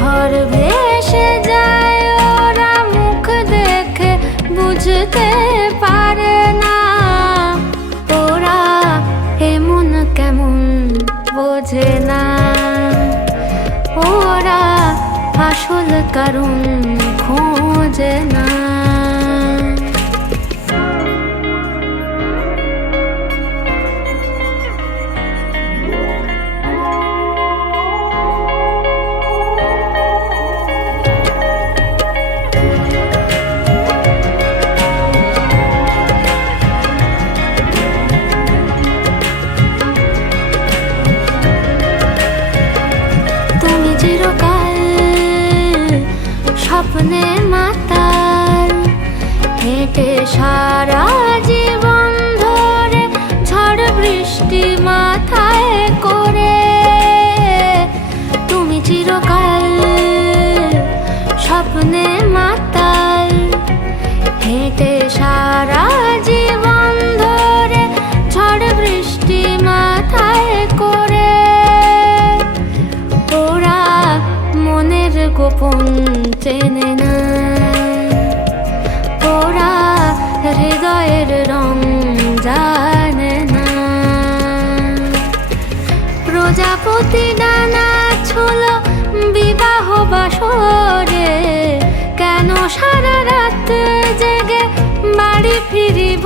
ঘর ভেসে যায় ওরা মুখ দেখে বুঝতে পারে না। ওরা এমন কেমন বোঝে না, ওরা আসল কারণ খোঁজে না। চিরকাল স্বপ্নে মাতাল, হেঁটে সারা জীবন ধরে ঝড় বৃষ্টি মাথায় করে। তুমি চিরকাল স্বপ্নে মাতাল, হেঁটে সারা জীবন ধরে ঝড় বৃষ্টি মাথায় করে। গোপন চেনে না, ওরা হৃদয়ের রং জানে না। প্রজাপতি ডানা ছিল বিবাহ বাসরে, কেন সারা রাত জেগে বাড়ি ফিরিব